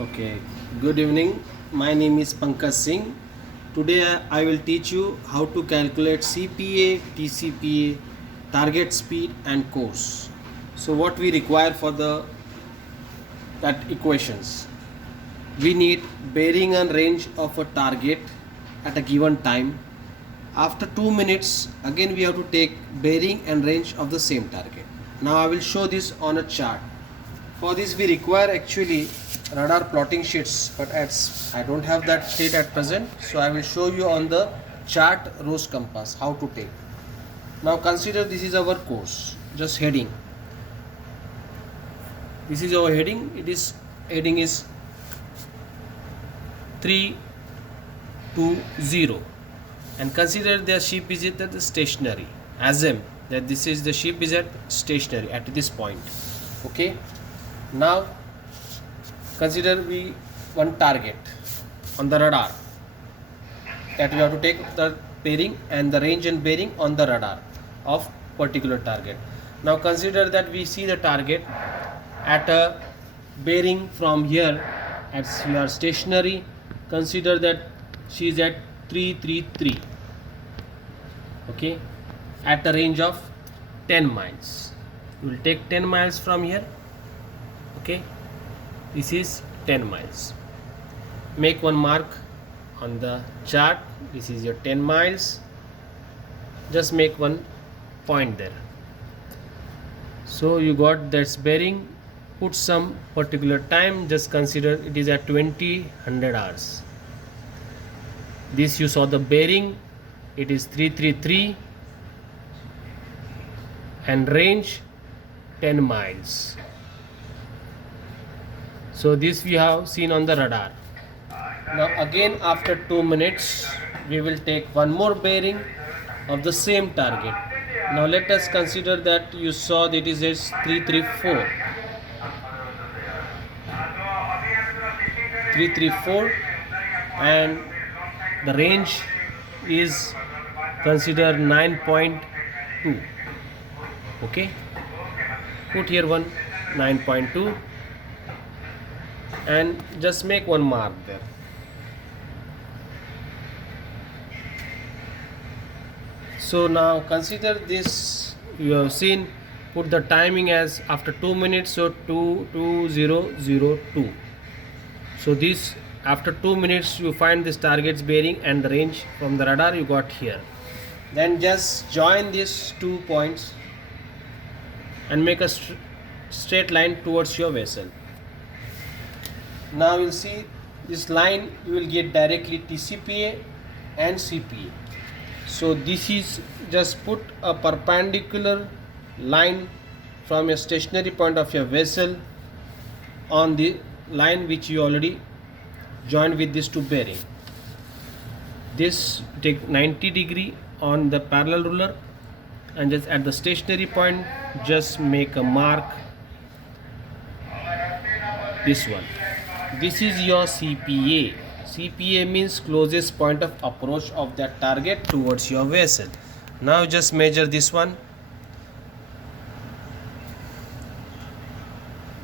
Okay, good evening. My name is Pankaj Singh. Today I will teach you how to calculate CPA, TCPA, target speed and course. So what we require for the that equations? We need bearing and range of a target at a given time. After 2 minutes, again we have to take bearing and range of the same target. Now I will show this on a chart. For this we require actually radar plotting sheets, but as I don't have that sheet at present, so I will show you on the chart rose compass how to take. Now consider this is our course, just heading. This is our heading. Heading is 320, and consider the ship is at the stationary. Assume that this is the ship is at stationary at this point. Okay. Now consider we one target on the radar that we have to take the bearing and the range and bearing on the radar of particular target. Now consider that we see the target at a bearing from here as we are stationary. Consider that she is at 333, okay, at a range of 10 miles. We will take 10 miles from here. Okay, this is 10 miles. Make one mark on the chart. This is your 10 miles. Just make one point there. So you got that's bearing. Put some particular time. Just consider it is at 100 hours. This you saw the bearing. It is 333 and range 10 miles. So this we have seen on the radar. Now again after 2 minutes we will take one more bearing of the same target. Now let us consider that you saw that it is 334. 334 and the range is consider 9.2. Okay, put here one 9.2 and just make one mark there. So now consider this, you have seen, put the timing as after 2 minutes, so 2002. So this after 2 minutes you find this target's bearing and the range from the radar you got here. Then just join these 2 points and make a straight line towards your vessel. Now you'll see this line, you will get directly TCPA and CPA. So this is just put a perpendicular line from a stationary point of your vessel on the line which you already joined with these two bearing. This take 90 degree on the parallel ruler and just at the stationary point just make a mark, this one. This is your CPA. CPA means closest point of approach of that target towards your vessel. Now just measure this one.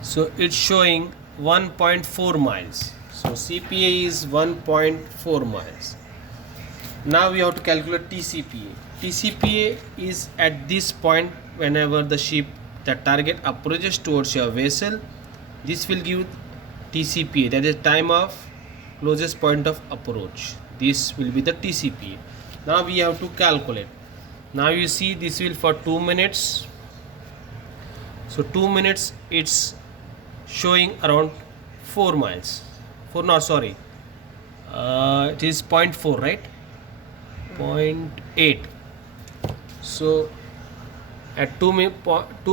So it's showing 1.4 miles. So CPA is 1.4 miles. Now we have to calculate TCPA. TCPA is at this point whenever the ship, the target approaches towards your vessel. This will give TCPA, that is time of closest point of approach. This will be the TCPA. Now we have to calculate. Now you see this will for 2 minutes. So 2 minutes it's showing around 4 miles. It is 0.4, right? 0.8. So at 2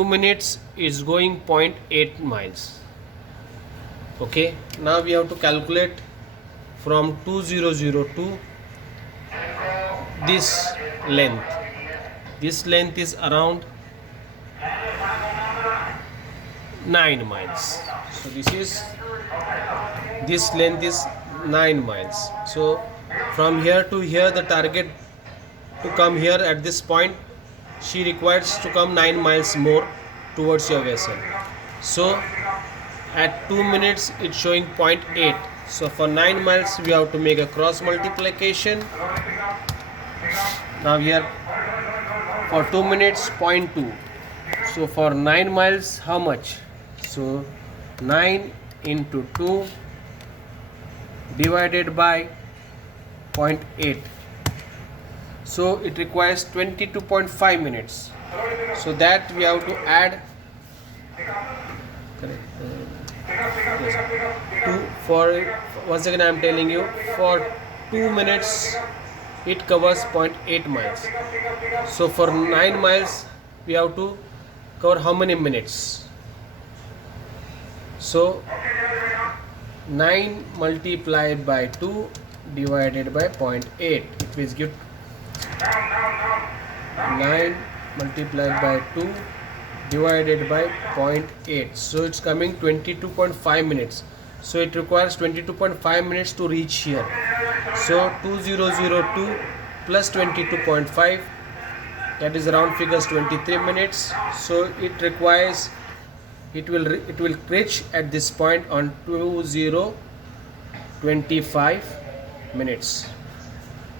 minutes it's going 0.8 miles. Okay, now we have to calculate from 2002 this length. This length is around 9 miles. So this length is 9 miles. So from here to here the target to come here at this point, she requires to come 9 miles more towards your vessel. So at 2 minutes it's showing 0.8. So for 9 miles we have to make a cross multiplication. Now here for 2 minutes 0.2. So for 9 miles how much? So 9 into 2 divided by 0.8. So it requires 22.5 minutes. So that we have to add, correct, for once again I am telling you, for 2 minutes it covers 0.8 miles. So for 9 miles we have to cover how many minutes? So 9 multiplied by 2 divided by 0.8, it will give 9 multiplied by 2 divided by 0.8. So it's coming 22.5 minutes. So it requires 22.5 minutes to reach here. So 2002 plus 22.5, that is around figures 23 minutes. So it requires, it will reach at this point on 2025 minutes.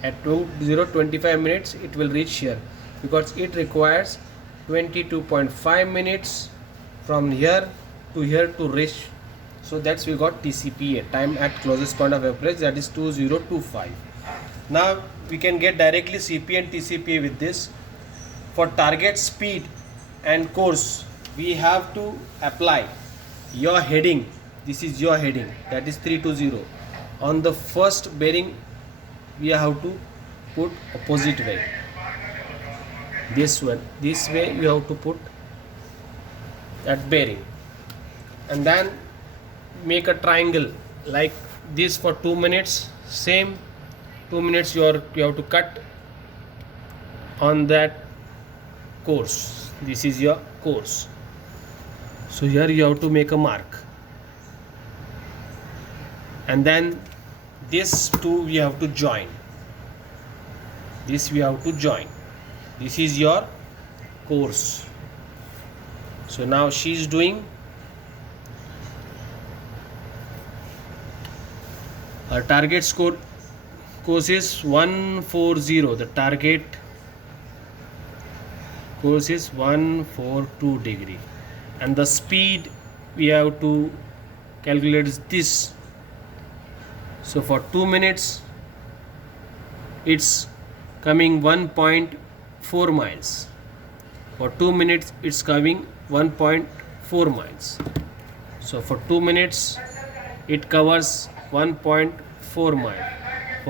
At 2025 minutes it will reach here, because it requires 22.5 minutes from here to here to reach. So that's we got TCPA, time at closest point of approach, that is 2025. Now we can get directly CPA and TCPA with this. For target speed and course we have to apply your heading. This is your heading, that is 320. On the first bearing we have to put opposite way, this one, this way you have to put that bearing, and then make a triangle like this for 2 minutes. Same 2 minutes you have to cut on that course. This is your course. So here you have to make a mark, and then this two we have to join. This we have to join. This is your course. So now she is doing her target score. Course is 140. The target course is 142 degree, and the speed we have to calculate is this. So for 2 minutes it's coming 1.4 miles. For 2 minutes it's coming 1.4 miles. So for 2 minutes it covers 1.4 mile.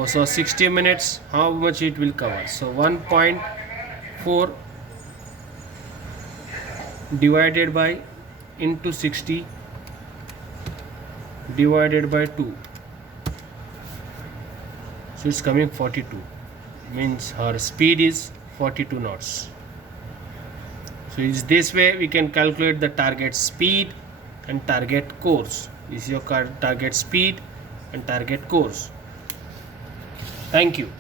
So 60 minutes how much it will cover? So 1.4 divided by into 60 divided by 2. So it's coming 42, means her speed is 42 knots. So it's this way we can calculate the target speed and target course. This is your target speed and target course. Thank you.